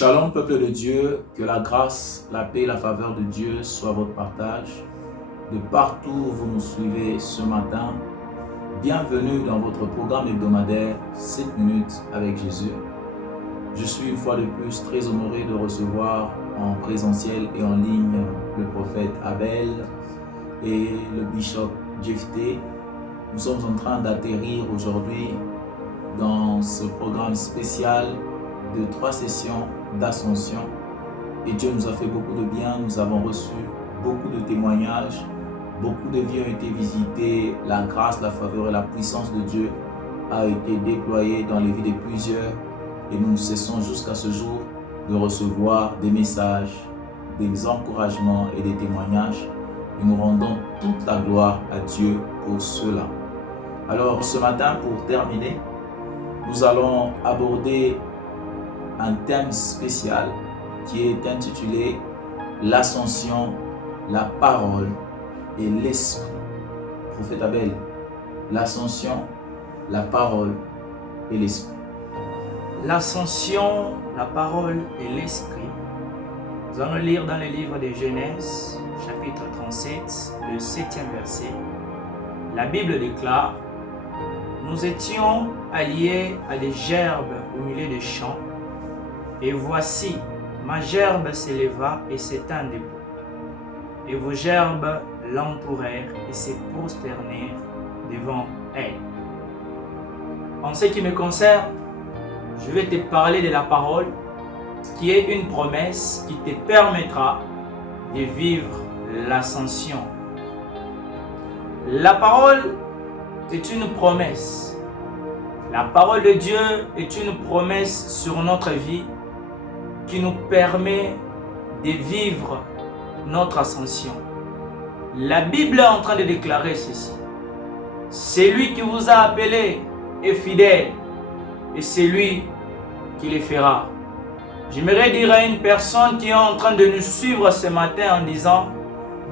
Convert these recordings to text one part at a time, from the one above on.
Shalom peuple de Dieu, que la grâce, la paix et la faveur de Dieu soient votre partage. De partout où vous nous suivez ce matin, bienvenue dans votre programme hebdomadaire 7 minutes avec Jésus. Je suis une fois de plus très honoré de recevoir en présentiel et en ligne le prophète Abel et le bishop Jephté. Nous sommes en train d'atterrir aujourd'hui dans ce programme spécial de 3 sessions d'ascension. Et Dieu nous a fait beaucoup de bien, nous avons reçu beaucoup de témoignages, beaucoup de vies ont été visitées, la grâce, la faveur et la puissance de Dieu a été déployée dans les vies de plusieurs et nous ne cessons jusqu'à ce jour de recevoir des messages, des encouragements et des témoignages et nous rendons toute la gloire à Dieu pour cela. Alors ce matin, pour terminer, nous allons aborder un thème spécial qui est intitulé l'ascension, la parole et l'esprit. Prophète Abel, l'ascension, la parole et l'esprit. L'ascension, la parole et l'esprit. Nous allons lire dans le livre de Genèse, chapitre 37, le 7e verset. La Bible déclare: nous étions alliés à des gerbes au milieu des champs, et voici, ma gerbe s'éleva et s'étend debout. Et vos gerbes l'entourèrent et se prosternèrent devant elle. En ce qui me concerne, je vais te parler de la parole, qui est une promesse qui te permettra de vivre l'ascension. La parole est une promesse. La parole de Dieu est une promesse sur notre vie qui nous permet de vivre notre ascension. La Bible est en train de déclarer ceci: celui qui vous a appelé est fidèle et c'est lui qui le fera. J'aimerais dire à une personne qui est en train de nous suivre ce matin en disant: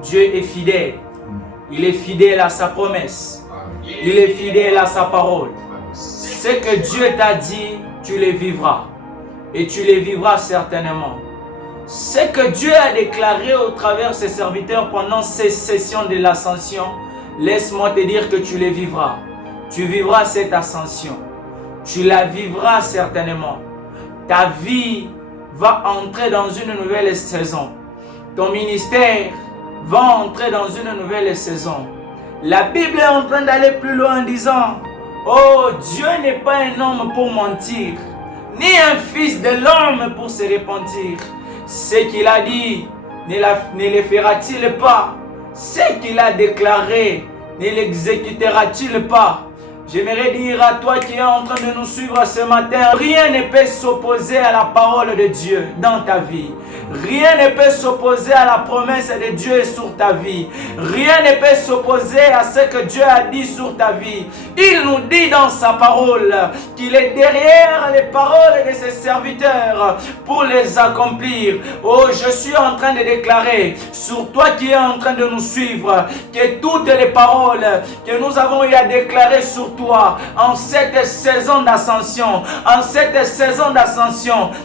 Dieu est fidèle. Il est fidèle à sa promesse. Il est fidèle à sa parole. Ce que Dieu t'a dit, tu le vivras. Et tu les vivras certainement. Ce que Dieu a déclaré au travers de ses serviteurs pendant ces sessions de l'ascension, laisse-moi te dire que tu les vivras. Tu vivras cette ascension. Tu la vivras certainement. Ta vie va entrer dans une nouvelle saison. Ton ministère va entrer dans une nouvelle saison. La Bible est en train d'aller plus loin en disant: oh, Dieu n'est pas un homme pour mentir, ni un fils de l'homme pour se repentir. Ce qu'il a dit, ne le fera-t-il pas? Ce qu'il a déclaré, ne l'exécutera-t-il pas? J'aimerais dire à toi qui es en train de nous suivre ce matin, rien ne peut s'opposer à la parole de Dieu dans ta vie. Rien ne peut s'opposer à la promesse de Dieu sur ta vie. Rien ne peut s'opposer à ce que Dieu a dit sur ta vie. Il nous dit dans sa parole qu'il est derrière les paroles de ses serviteurs pour les accomplir. Oh, je suis en train de déclarer sur toi qui es en train de nous suivre que toutes les paroles que nous avons eu à déclarer sur toi en cette saison d'ascension,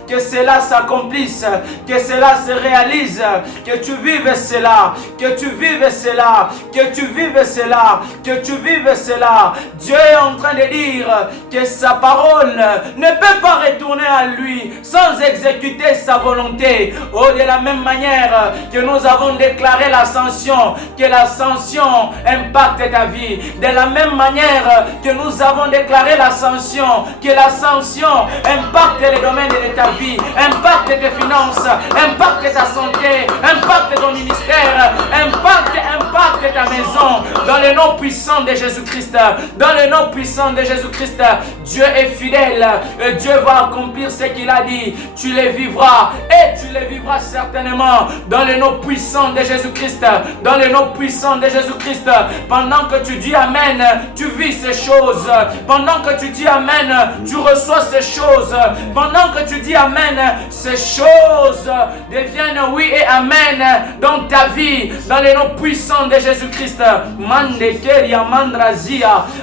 que cela s'accomplisse, que cela se réalise, que tu vives cela, que tu vives cela, que tu vives cela, que tu vives cela. Dieu est en train de dire que sa parole ne peut pas retourner à lui sans exécuter sa volonté. Oh, de la même manière que nous avons déclaré l'ascension, que l'ascension impacte ta vie. De la même manière que nous avons déclaré l'ascension, que l'ascension impacte les domaines de ta vie, impacte tes finances, impacte ta santé, impacte ton ministère, impacte ta maison. Dans le nom puissant de Jésus-Christ, dans le nom puissant de Jésus-Christ, Dieu est fidèle et Dieu va accomplir ce qu'il a dit. Tu les vivras et tu les vivras certainement. Dans le nom puissant de Jésus-Christ, dans le nom puissant de Jésus-Christ. Pendant que tu dis Amen, tu vis ces choses. Pendant que tu dis Amen, tu reçois ces choses. Pendant que tu dis Amen, ces choses deviennent oui et Amen dans ta vie, dans le nom puissant de Jésus-Christ.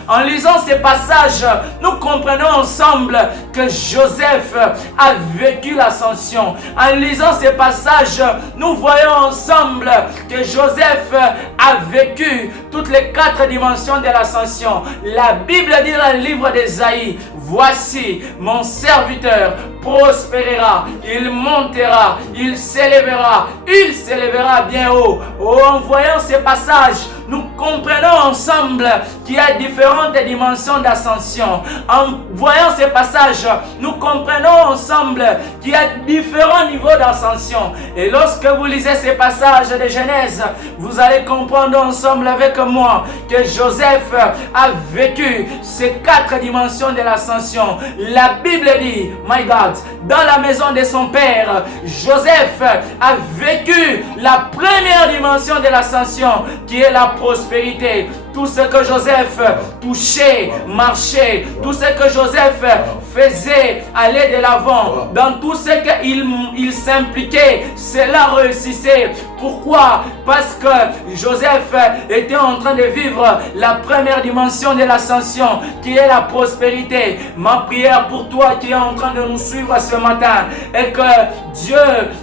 En lisant ces passages, nous comprenons ensemble que Joseph a vécu l'ascension. En lisant ces passages, nous voyons ensemble que Joseph a vécu toutes les 4 dimensions de l'ascension. La Bible dit dans le livre d'Ésaïe, voici mon serviteur prospérera, il montera, il s'élèvera bien haut. Oh, en voyant ces passages, nous comprenons ensemble qu'il y a différentes dimensions d'ascension. En voyant ces passages, nous comprenons ensemble qu'il y a différents niveaux d'ascension. Et lorsque vous lisez ces passages de Genèse, vous allez comprendre ensemble avec moi que Joseph a vécu ces 4 dimensions de l'ascension. La Bible dit, my God, dans la maison de son père, Joseph a vécu la première dimension de l'ascension, qui est la prospérité. Tout ce que Joseph touchait, marchait, tout ce que Joseph faisait, allait de l'avant. Dans tout ce qu'il s'impliquait, cela réussissait. Pourquoi? Parce que Joseph était en train de vivre la première dimension de l'ascension, qui est la prospérité. Ma prière pour toi qui est en train de nous suivre ce matin est que Dieu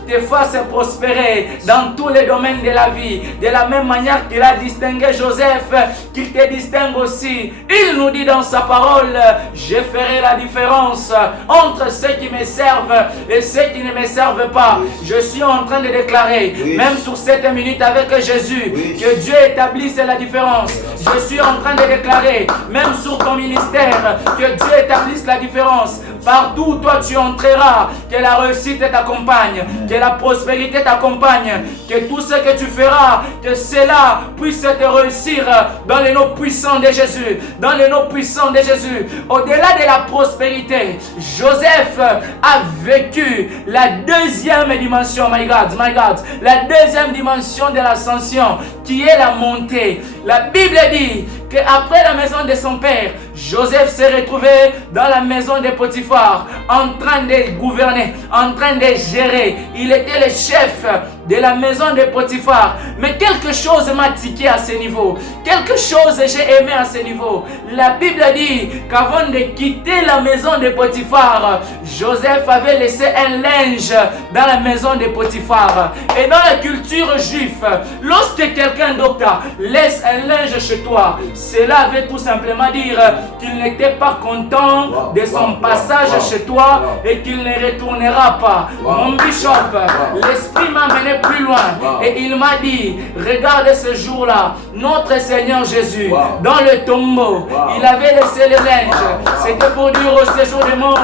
te fasse prospérer dans tous les domaines de la vie. De la même manière qu'il a distingué Joseph, qu'il te distingue aussi. Il nous dit dans sa parole, je ferai la différence entre ceux qui me servent et ceux qui ne me servent pas. Je suis en train de déclarer, même sur cette minute avec Jésus, que Dieu établisse la différence. Je suis en train de déclarer, même sur ton ministère, que Dieu établisse la différence. Partout où toi tu entreras, que la réussite t'accompagne, que la prospérité t'accompagne, que tout ce que tu feras, que cela puisse te réussir dans le nom puissant de Jésus, dans le nom puissant de Jésus. Au-delà de la prospérité, Joseph a vécu la deuxième dimension, my God, la deuxième dimension de l'ascension, qui est la montée. La Bible dit qu'après la maison de son père, Joseph s'est retrouvé dans la maison de Potiphar, en train de gouverner, en train de gérer. Il était le chef de la maison de Potiphar. Mais quelque chose m'a tiqué à ce niveau. Quelque chose j'ai aimé à ce niveau. La Bible dit qu'avant de quitter la maison de Potiphar, Joseph avait laissé un linge dans la maison de Potiphar. Et dans la culture juive, lorsque quelqu'un d'autre laisse un linge chez toi, cela veut tout simplement dire qu'il n'était pas content de son passage chez toi et qu'il ne retournera pas. Mon bishop, l'esprit m'a mené plus loin et il m'a dit, regarde ce jour-là, notre Seigneur Jésus, dans le tombeau, il avait laissé le linge. C'était pour dire au séjour de mort,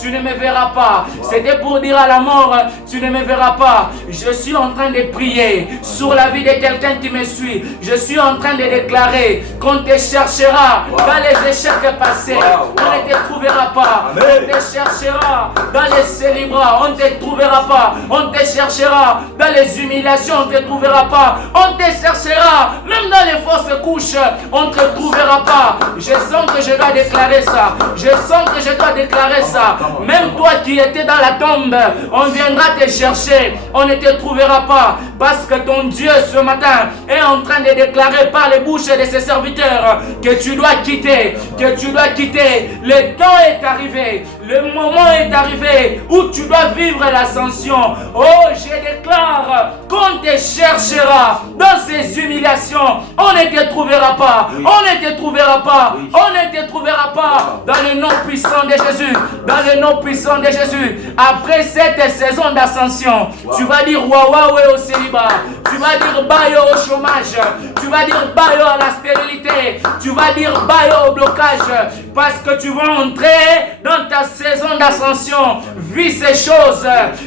tu ne me verras pas. C'était pour dire à la mort, tu ne me verras pas. Je suis en train de prier sur la vie de quelqu'un qui me suit. Je suis en train de déclarer qu'on te cherchera dans les échecs passés, on ne te trouvera pas. On te cherchera dans les célibats, on ne te trouvera pas. On te cherchera dans les humiliations, on ne te trouvera pas. On te cherchera même dans les fausses couches, on ne te trouvera pas. Je sens que je dois déclarer ça. Je sens que je dois déclarer ça. Même toi qui étais dans la tombe, on viendra te chercher, on ne te trouvera pas. Parce que ton Dieu ce matin est en train de déclarer par les bouches de ses serviteurs que tu dois quitter, que tu dois quitter. Le temps est arrivé, le moment est arrivé où tu dois vivre l'ascension. Oh, je déclare qu'on te cherchera dans ces humiliations. On ne te trouvera pas, on ne te trouvera pas, on ne te trouvera pas. Dans le nom puissant de Jésus, dans le nom puissant de Jésus. Après cette saison d'ascension, tu vas dire waouh au célibat, tu vas dire bye au chômage, tu vas dire bye à la stérilité, tu vas dire bye au blocage, parce que tu vas entrer dans ta saison d'ascension. Vis ces choses,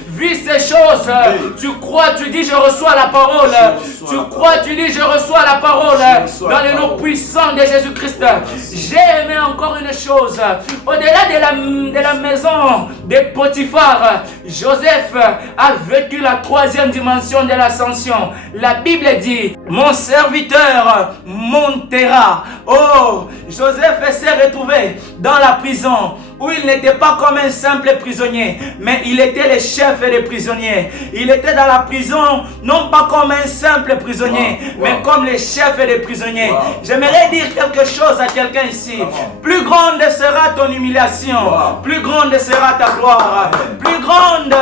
vis ces choses. Tu crois, tu dis je reçois la parole. Tu crois, tu dis je reçois la parole dans le nom puissant de Jésus-Christ. J'ai aimé encore une chose. Au-delà de la maison de Potiphar, Joseph a vécu la troisième dimension de l'ascension. La Bible dit, mon serviteur montera. Oh, Joseph s'est retrouvé dans la prison. où il n'était pas comme un simple prisonnier, mais il était le chef des prisonniers. Il était dans la prison, non pas comme un simple prisonnier, mais comme le chef des prisonniers. J'aimerais dire quelque chose à quelqu'un ici. Plus grande sera ton humiliation, plus grande sera ta gloire, plus grande,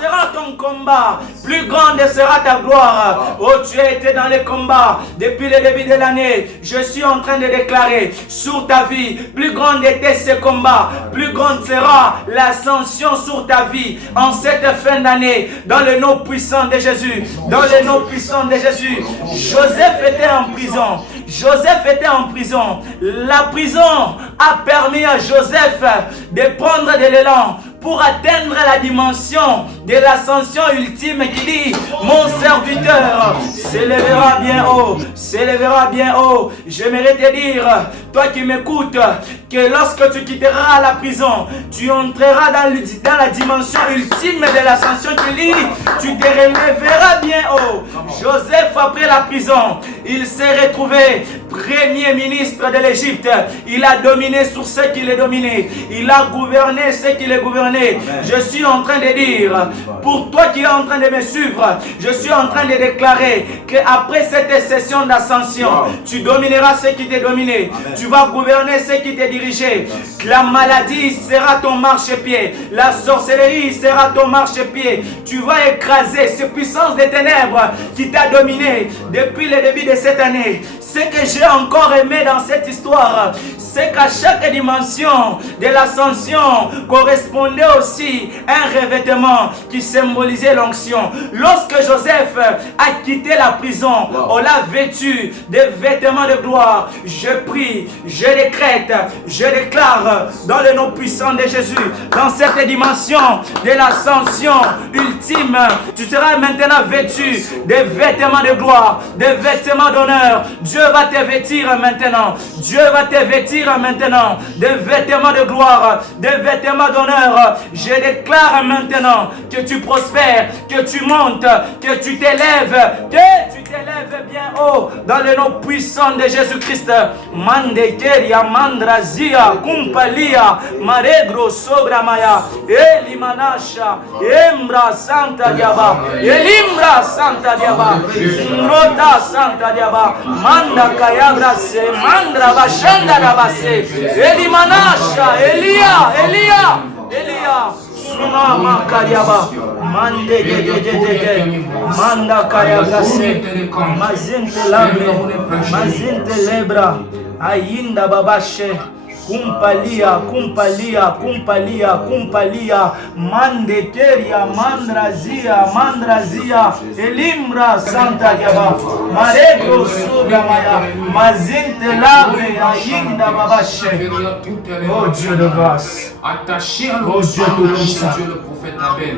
sera ton combat, plus grande sera ta gloire. Oh, tu as été dans les combats depuis le début de l'année. Je suis en train de déclarer sur ta vie, plus grande était ce combat, plus grande sera l'ascension sur ta vie en cette fin d'année, dans le nom puissant de Jésus, dans le nom puissant de Jésus. Joseph était en prison. Joseph était en prison. La prison a permis à Joseph de prendre de l'élan pour atteindre la dimension de l'ascension ultime qui dit: mon serviteur s'élèvera bien haut, s'élèvera bien haut. J'aimerais te dire, toi qui m'écoutes, que lorsque tu quitteras la prison, tu entreras dans la dimension ultime de l'ascension qui dit: tu te relèveras bien haut. Joseph, après la prison, il s'est retrouvé premier ministre de l'Égypte. Il a dominé sur ce qu'il est dominé. Il a gouverné ce qu'il est gouverné. Je suis en train de dire, pour toi qui es en train de me suivre, je suis en train de déclarer qu'après cette session d'ascension, tu domineras ce qui t'est dominé. Tu vas gouverner ce qui t'est dirigé. La maladie sera ton marchepied. La sorcellerie sera ton marchepied. Tu vas écraser ces puissances des ténèbres qui t'a dominé depuis le début de cette année. Ce que j'ai encore aimé dans cette histoire, c'est qu'à chaque dimension de l'ascension correspondait aussi un revêtement qui symbolisait l'onction. Lorsque Joseph a quitté la prison, on l'a vêtu de vêtements de gloire. Je prie, je décrète, je déclare dans le nom puissant de Jésus, dans cette dimension de l'ascension ultime, tu seras maintenant vêtu de vêtements de gloire, de vêtements d'honneur. Dieu va te vêtir maintenant. Dieu va te vêtir maintenant de vêtements de gloire, de vêtements d'honneur. Je déclare maintenant que tu prospères, que tu montes, que tu t'élèves, bien haut dans le nom puissant de Jésus-Christ. Mandekeria, mandrazia, kumpalia, maregro sobramaya, elimanasha, embra santa diaba, elimbra santa diaba, rota santa diaba, manda kayabra se, mandra bashanda rabase, elimanasha, Elia. Mama kariaba, mande de manda kariaba se, mazinte lebra, ainda babashe. Kumpalia, mandekeria, mandrazia, elimra santa yaba, marego sugamaya, mazinte labre, ainda babashe. Oh Dieu de grâce, attaché à l'onction, Dieu le prophète Abel,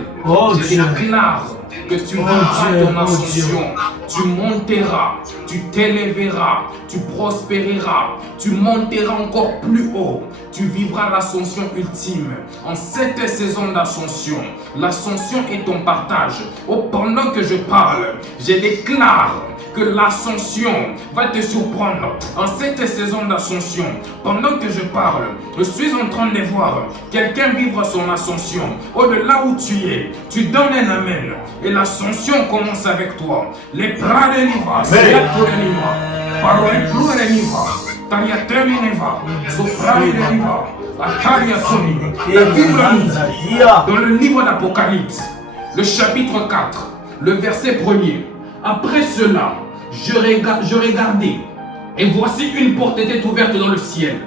je déclare que tu vivras ton ascension, tu monteras, tu t'élèveras, tu prospéreras, tu monteras encore plus haut, tu vivras l'ascension ultime. En cette saison d'ascension, l'ascension est ton partage. Oh, pendant que je parle, je déclare que l'ascension va te surprendre en cette saison d'ascension. Pendant que je parle, je suis en train de voir quelqu'un vivre son ascension. Au-delà où tu es, tu donnes un amen. Et l'ascension commence avec toi. Les bras de l'Iva, c'est la tour de l'Iva. Parole plus de l'Iva. Tariateli Neva, Soprani de l'Iva. Akaria Toni. La Bible nous dit, dans le livre d'Apocalypse, le chapitre 4, le verset 1er. Après cela, je regardais, et voici une porte était ouverte dans le ciel.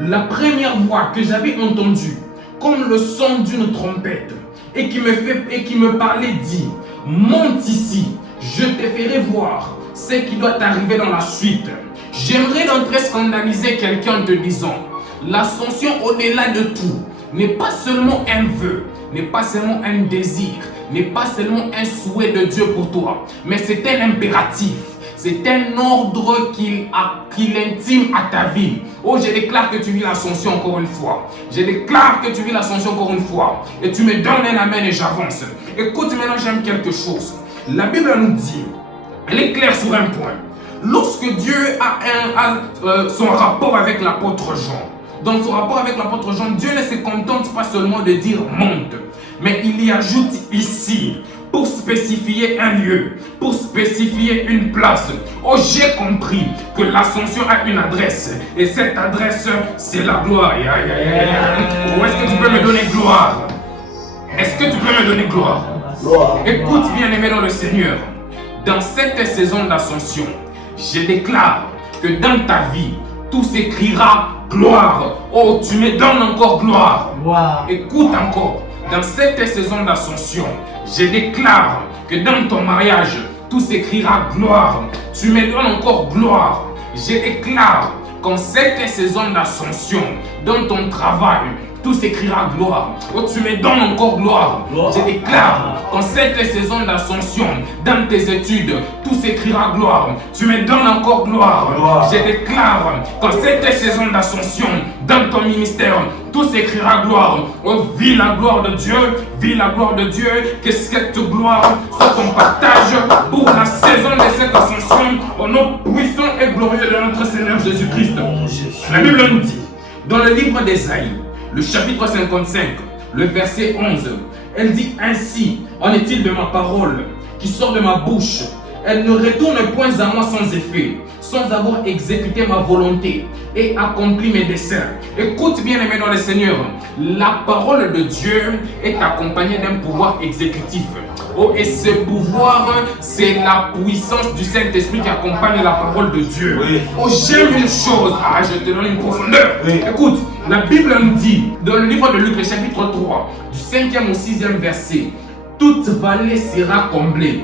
La première voix que j'avais entendue, comme le son d'une trompette, et qui me parlait dit: monte ici, je te ferai voir ce qui doit arriver dans la suite. J'aimerais d'entrer scandaliser quelqu'un en te disant: l'ascension au-delà de tout n'est pas seulement un vœu, n'est pas seulement un désir, n'est pas seulement un souhait de Dieu pour toi, mais c'est un impératif, c'est un ordre qu'il intime à ta vie. Oh, je déclare que tu vis l'ascension encore une fois. Je déclare que tu vis l'ascension encore une fois. Et tu me donnes un amen et j'avance. Écoute, maintenant j'aime quelque chose. La Bible nous dit, elle est claire sur un point. Lorsque Dieu a son rapport avec l'apôtre Jean, dans son rapport avec l'apôtre Jean, Dieu ne se contente pas seulement de dire monte, mais il y ajoute ici, pour spécifier un lieu, pour spécifier une place. Oh, j'ai compris que l'ascension a une adresse, et cette adresse, c'est la gloire. Oh, est-ce que tu peux me donner gloire? Est-ce que tu peux me donner gloire? Écoute, bien-aimé dans le Seigneur, dans cette saison d'ascension, je déclare que dans ta vie, tout s'écrira gloire. Oh, tu me donnes encore gloire. Écoute encore, dans cette saison d'ascension, je déclare que dans ton mariage, tout s'écrira gloire. Tu me donnes encore gloire. Je déclare qu'en cette saison d'ascension, dans ton travail, tout s'écrira gloire. Oh, tu me donnes encore gloire. Je déclare qu'en cette saison d'ascension, dans tes études, tout s'écrira gloire. Tu me donnes encore gloire. Je déclare qu'en cette saison d'ascension, dans ton ministère, tout s'écrira gloire. Oh, vis la gloire de Dieu, vis la gloire de Dieu. Que cette gloire soit ton partage pour la saison de cette ascension, au nom puissant et glorieux de notre Seigneur Jésus-Christ. La Bible nous dit, dans le livre d'Ésaïe, le chapitre 55, le verset 11, elle dit ainsi, en est-il de ma parole qui sort de ma bouche, elle ne retourne point à moi sans effet, sans avoir exécuté ma volonté et accompli mes desseins. Écoute bien, aimé dans le Seigneur, la parole de Dieu est accompagnée d'un pouvoir exécutif. Oh, et ce pouvoir, c'est la puissance du Saint-Esprit qui accompagne la parole de Dieu. Oh, j'aime une chose. Ah, je te donne une profondeur. Écoute, la Bible nous dit, dans le livre de Luc, le chapitre 3, du 5e au 6e verset, toute vallée sera comblée.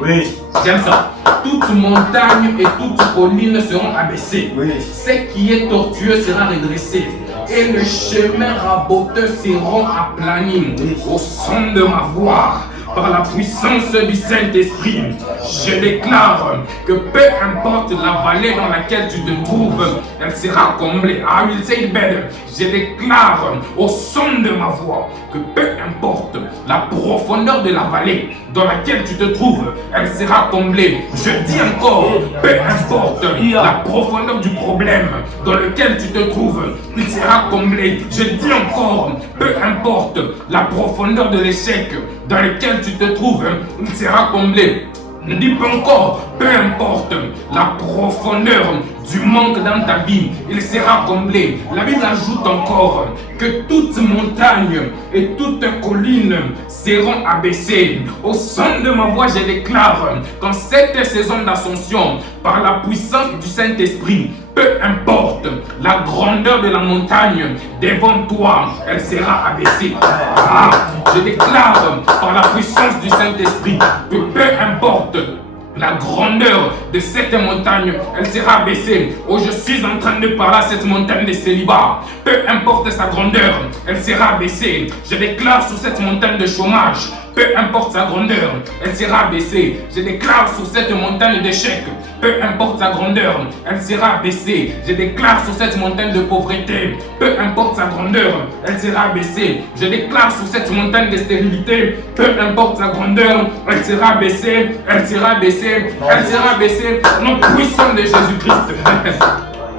J'aime ça. Toute montagne et toute colline seront abaissées. Ce qui est tortueux sera redressé. Et le chemin raboteux seront aplanis. Au son de ma voix, par la puissance du Saint-Esprit, je déclare que peu importe la vallée dans laquelle tu te trouves, elle sera comblée. I will say it better. Je déclare au son de ma voix que peu importe la profondeur de la vallée dans laquelle tu te trouves, elle sera comblée. Je dis encore, peu importe la profondeur du problème dans lequel tu te trouves, il sera comblé. Je dis encore, peu importe la profondeur de l'échec dans lequel tu te trouves, il sera comblé. Ne dis pas encore, peu importe la profondeur du manque dans ta vie, il sera comblé. La Bible ajoute encore que toute montagne et toute colline seront abaissées. Au son de ma voix, je déclare qu'en cette saison d'ascension, par la puissance du Saint-Esprit, peu importe la grandeur de la montagne devant toi, elle sera abaissée. Ah, je déclare par la puissance du Saint-Esprit que peu importe la grandeur de cette montagne, elle sera abaissée. Oh, je suis en train de parler à cette montagne de célibat. Peu importe sa grandeur, elle sera abaissée. Je déclare sur cette montagne de chômage, peu importe sa grandeur, elle sera abaissée. Je déclare sur cette montagne d'échec, peu importe sa grandeur, elle sera abaissée. Je déclare sur cette montagne de pauvreté, peu importe sa grandeur, elle sera abaissée. Je déclare sur cette montagne de stérilité, peu importe sa grandeur, elle sera abaissée, elle sera abaissée, elle sera abaissée. Au nom puissant de Jésus-Christ.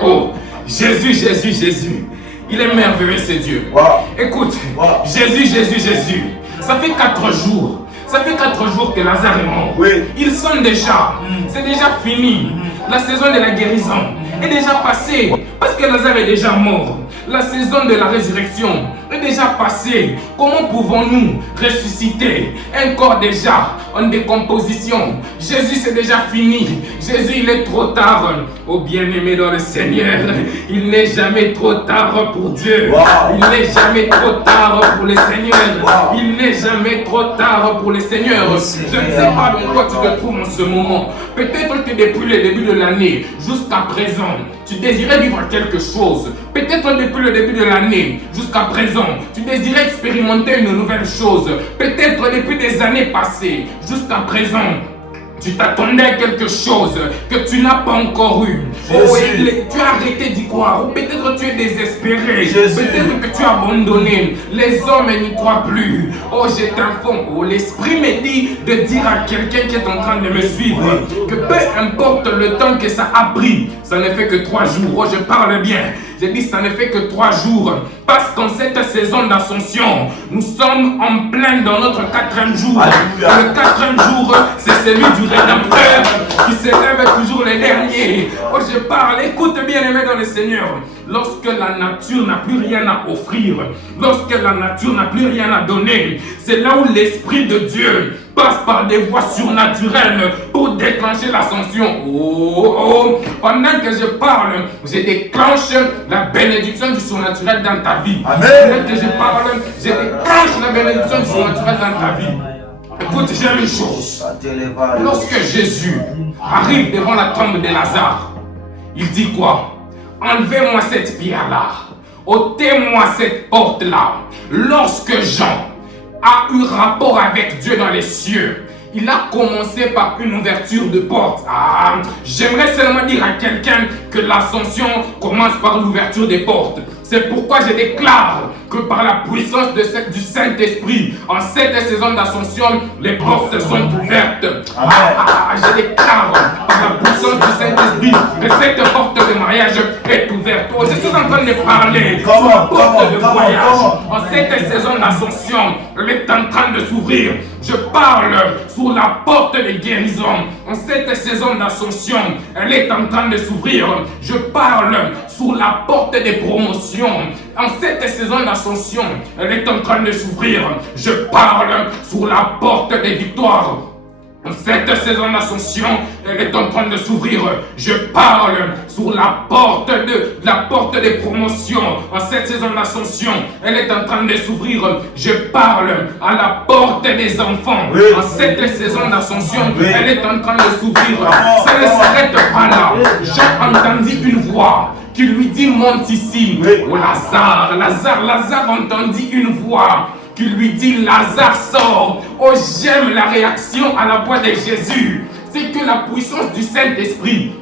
Oh, Jésus, Jésus, Jésus. Il est merveilleux, ce Dieu. Écoute, Jésus, Jésus, Jésus. Ça fait 4 jours. Ça fait 4 jours que Lazare est mort. Ils sont déjà. C'est déjà fini. La saison de la guérison est déjà passée. Parce que Lazare est déjà mort. La saison de la résurrection est déjà passée. Comment pouvons-nous ressusciter un corps déjà en décomposition? Jésus, c'est déjà fini. Jésus, il est trop tard. Oh bien-aimé dans le Seigneur, il n'est jamais trop tard pour Dieu. Il n'est jamais trop tard pour le Seigneur. Il n'est jamais trop tard pour le Seigneur. Je ne sais pas dans quoi tu te trouves en ce moment. Peut-être que depuis le début de l'année jusqu'à présent, tu désirais vivre quelque chose. Peut-être depuis le début de l'année jusqu'à présent, tu désirais expérimenter une nouvelle chose. Peut-être depuis des années passées jusqu'à présent, tu t'attendais à quelque chose que tu n'as pas encore eu. Oh, tu as arrêté d'y croire. Ou peut-être tu es désespéré. Peut-être que tu as abandonné. Les hommes n'y croient plus. Oh, je t'informe. Oh, l'esprit me dit de dire à quelqu'un qui est en train de me suivre que peu importe le temps que ça a pris, ça ne fait que 3 jours. Oh, je parle bien. J'ai dit, ça ne fait que 3 jours. Parce qu'en cette saison d'ascension, nous sommes en plein dans notre 4e jour. Le 4e jour, c'est celui du Rédempteur qui s'élève toujours les derniers. Oh, je parle, écoute bien aimé dans le Seigneur. Lorsque la nature n'a plus rien à offrir, lorsque la nature n'a plus rien à donner, c'est là où l'Esprit de Dieu passe par des voies surnaturelles pour déclencher l'ascension. Oh, pendant que je parle, je déclenche la bénédiction du surnaturel dans ta vie. Amen. Pendant que je parle, je déclenche la bénédiction du surnaturel dans ta vie. Écoute, j'aime une chose. Lorsque Jésus arrive devant la tombe de Lazare, il dit quoi? Enlevez-moi cette pierre-là, ôtez-moi cette porte-là. Lorsque Jean a eu rapport avec Dieu dans les cieux, il a commencé par une ouverture de porte. J'aimerais seulement dire à quelqu'un que l'ascension commence par l'ouverture des portes. C'est pourquoi je déclare que par la puissance du Saint-Esprit, en cette saison d'ascension, les portes sont ouvertes. Je déclare par la puissance du Saint-Esprit que cette porte de mariage est ouverte. Oh, je suis en train de parler sur la porte de voyage. En cette saison d'ascension, elle est en train de s'ouvrir. Je parle sur la porte de guérison. En cette saison d'ascension, elle est en train de s'ouvrir. Je parle sur la porte des promotions. En cette saison d'ascension, elle est en train de s'ouvrir. Je parle sur la porte des victoires. En cette saison d'ascension, elle est en train de s'ouvrir. Je parle sur la porte des promotions. En cette saison d'ascension, elle est en train de s'ouvrir. Je parle à la porte des enfants. Oui. En cette saison d'ascension, oui, elle est en train de s'ouvrir. Ça ne s'arrête pas là. J'ai entendu une voix qui lui dit, monte ici. Oui. Oh, Lazare entendit une voix qui lui dit, Lazare sort. Oh, j'aime la réaction à la voix de Jésus. C'est que la puissance du Saint-Esprit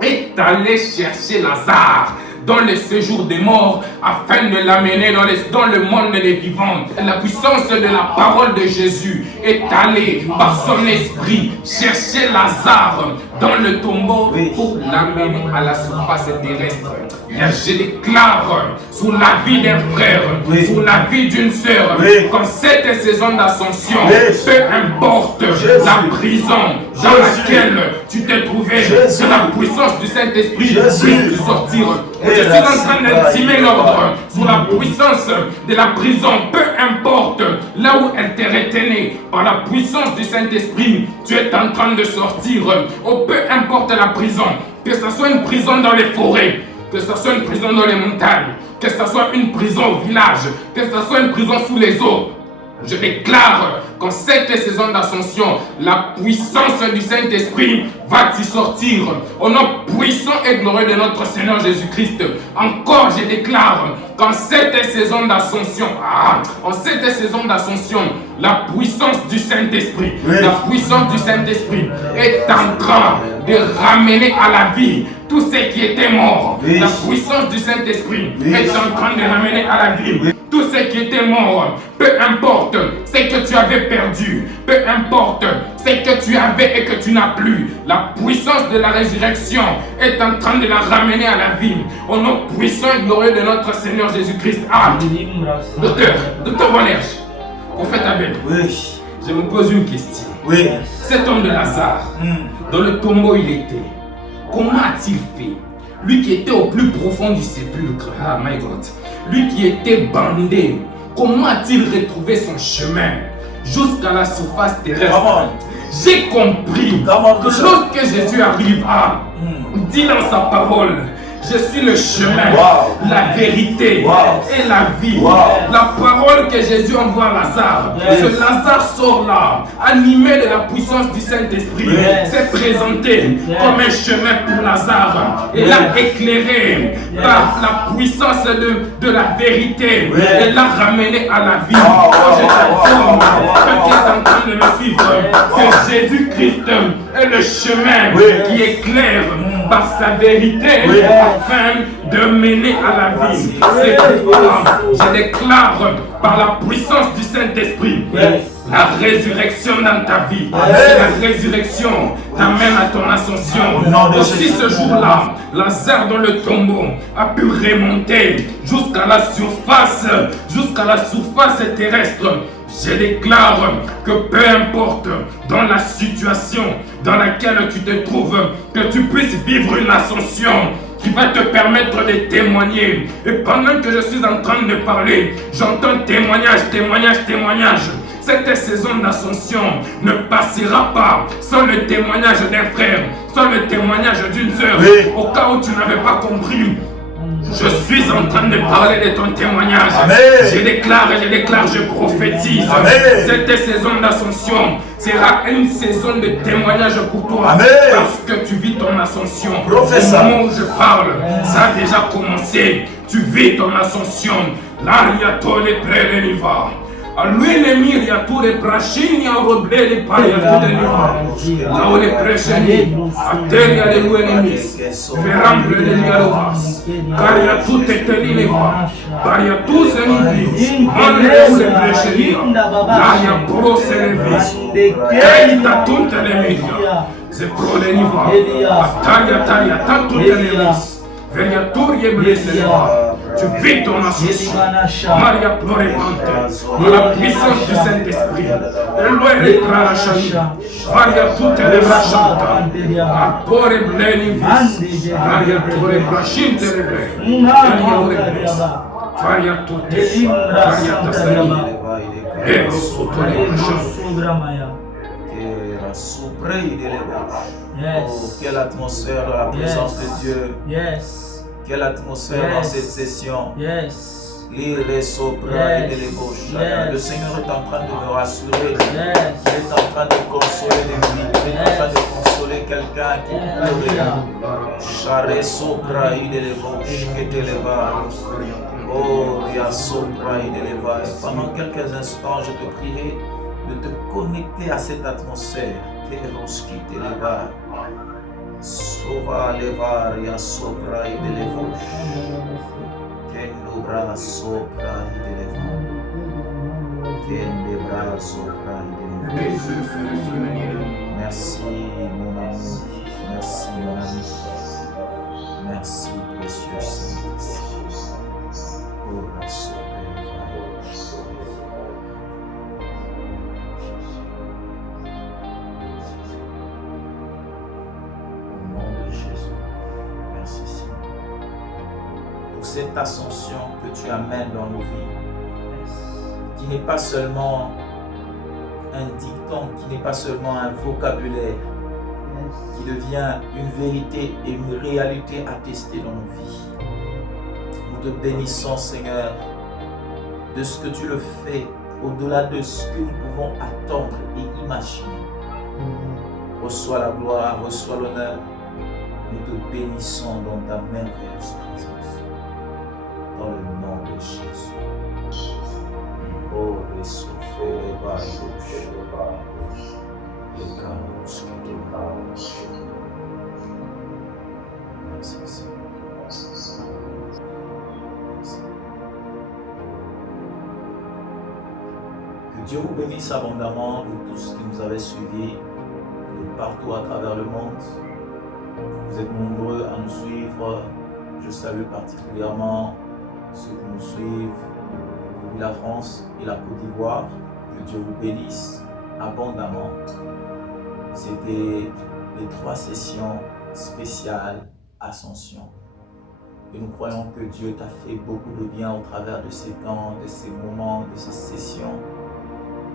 est allée chercher Lazare dans le séjour des morts afin de l'amener dans le monde des vivants. La puissance de la parole de Jésus est allée par son esprit chercher Lazare dans le tombeau pour l'amener à la surface terrestre. Je déclare sur la vie d'un frère, sur la vie d'une sœur, qu'en cette saison d'ascension, peu importe la prison dans laquelle tu t'es trouvé, que la puissance du Saint-Esprit puisse sortir. Je suis en train d'intimer l'ordre sur la puissance de la prison, peu importe là où elle t'est retenue, par la puissance du Saint-Esprit, tu es en train de sortir. Oh, peu importe la prison, que ce soit une prison dans les forêts, que ce soit une prison dans les montagnes, que ce soit une prison au village, que ce soit une prison sous les eaux. Je déclare qu'en cette saison d'ascension, la puissance du Saint-Esprit va t'y sortir. Au nom puissant et glorieux de notre Seigneur Jésus-Christ. Encore, je déclare qu'en cette saison d'ascension, la puissance du Saint-Esprit, la puissance du Saint-Esprit est en train de ramener à la vie tout ce qui était mort. La puissance du Saint-Esprit est en train de ramener à la vie tout ce qui était mort. Peu importe ce que tu avais perdu, peu importe ce que tu avais et que tu n'as plus, la puissance de la résurrection est en train de la ramener à la vie. Au nom puissant et glorieux de notre Seigneur Jésus-Christ. Docteur Bonerge, prophète Abel, je me pose une question. Cet homme de Lazare, dans le tombeau il était, comment a-t-il fait? Lui qui était au plus profond du sépulcre, my God, lui qui était bandé, comment a-t-il retrouvé son chemin jusqu'à la surface terrestre? J'ai compris que lorsque Jésus arrive, dit dans sa parole, je suis le chemin, la vérité et la vie. La parole que Jésus envoie à Lazare, ce Lazare sort là, animé de la puissance du Saint-Esprit, s'est présenté comme un chemin pour Lazare. Et l'a éclairé par la puissance de la vérité et l'a ramené à la vie. Je t'informe que tu es en train de me suivre, que Jésus-Christ est le chemin qui éclaire par sa vérité afin de mener à la vie. C'est pourquoi je déclare par la puissance du Saint-Esprit la résurrection dans ta vie. La résurrection t'amène à ton ascension. Aussi ce jour-là, Lazare dans le tombeau a pu remonter jusqu'à la surface terrestre. Je déclare que peu importe dans la situation dans laquelle tu te trouves, que tu puisses vivre une ascension qui va te permettre de témoigner. Et pendant que je suis en train de parler, j'entends témoignage. Cette saison d'ascension ne passera pas sans le témoignage d'un frère, sans le témoignage d'une sœur. Au cas où tu n'avais pas compris, je suis en train de parler de ton témoignage. Amen. Je déclare, je prophétise. Amen. Cette saison d'ascension sera une saison de témoignage pour toi. Amen. Parce que tu vis ton ascension. Professeur. Au moment où je parle, ça a déjà commencé. Tu vis ton ascension. L'ariatole près de l'Iva. A lui le miri a tu le prascini a roble le pari a tu de l'Iva. Là où les presceni a terre de lui enemis. Verrample de l'Iarovas. Car il y a tout été l'Iva. Car il y a tous ennemis. Manre où les presceni. Là il y a pro service. Car il y a tout ennemis. C'est pro de l'Iva. A taria tout ennemis. Venia turie blessé. Tu vis ton ascension. Maria Plorepante, à la puissance du Saint-Esprit. Eloé les Prarachani. Maria toutes les Rachanta. A Pore Blenivis. Maria Pore Brachinte Rebe. Maria toutes. Maria Tassani. Et Sotore Brachant. Oh, quelle atmosphère dans la présence de Dieu. Quelle atmosphère dans cette session. Le Seigneur est en train de me rassurer. Il est en train de consoler les vies. Il est en train de consoler quelqu'un qui pleurait. Charé sopra idelebouche que te leva. Oh, ria sopra ideleva. Pendant quelques instants, je te prierai de te connecter à cette atmosphère. Teroski te leva. Sova levaria sopra idelevouche. Kendobra sopra idelevouche. Kendebra sopra idelevouche. Merci mon ami. Merci mon ami. Merci précieux Saint-Esprit. Oh la sopra. Cette ascension que tu amènes dans nos vies, qui n'est pas seulement un dicton, qui n'est pas seulement un vocabulaire, qui devient une vérité et une réalité attestée dans nos vies. Nous te bénissons, Seigneur, de ce que tu le fais au-delà de ce que nous pouvons attendre et imaginer. Reçois la gloire, reçois l'honneur. Nous te bénissons dans ta merveilleuse présence. Dans le nom de Jésus. Oh, les souffles, les vagues, les canaux qui te parlent. Merci, Seigneur. Que Dieu vous bénisse abondamment, vous tous qui nous avez suivis de partout à travers le monde. Vous êtes nombreux à nous suivre. Je salue particulièrement ceux qui nous suivent depuis la France et la Côte d'Ivoire. Que Dieu vous bénisse abondamment. C'était les 3 sessions spéciales Ascension. Et nous croyons que Dieu t'a fait beaucoup de bien au travers de ces temps, de ces moments, de ces sessions.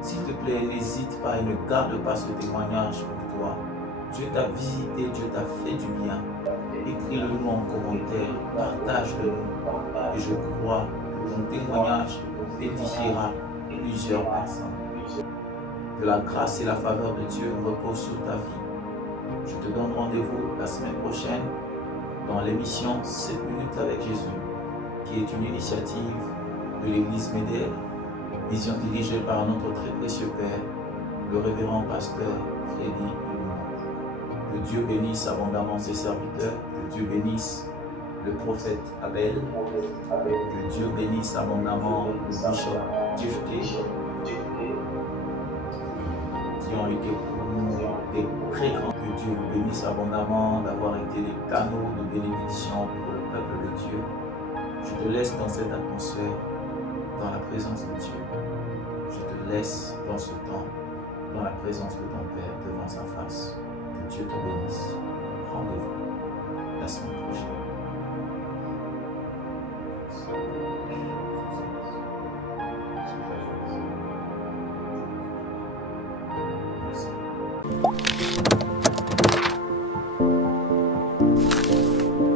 S'il te plaît, n'hésite pas et ne garde pas ce témoignage pour toi. Dieu t'a visité, Dieu t'a fait du bien. Écris-le-nous en commentaire, partage-le nous. Et je crois que ton témoignage édifiera plusieurs personnes. Que la grâce et la faveur de Dieu reposent sur ta vie. Je te donne rendez-vous la semaine prochaine dans l'émission 7 minutes avec Jésus, qui est une initiative de l'Église Médère, vision dirigée par notre très précieux Père, le révérend pasteur Freddy. Que Dieu bénisse abondamment ses serviteurs, que Dieu bénisse le prophète Abel. Que Dieu bénisse abondamment le bishop Jephthé, qui ont été pour nous des très grands. Que Dieu vous bénisse abondamment d'avoir été des canaux de bénédiction pour le peuple de Dieu. Je te laisse dans cette atmosphère, dans la présence de Dieu. Je te laisse dans ce temps, dans la présence de ton Père, devant sa face. Que Dieu te bénisse. Rendez-vous la semaine prochaine.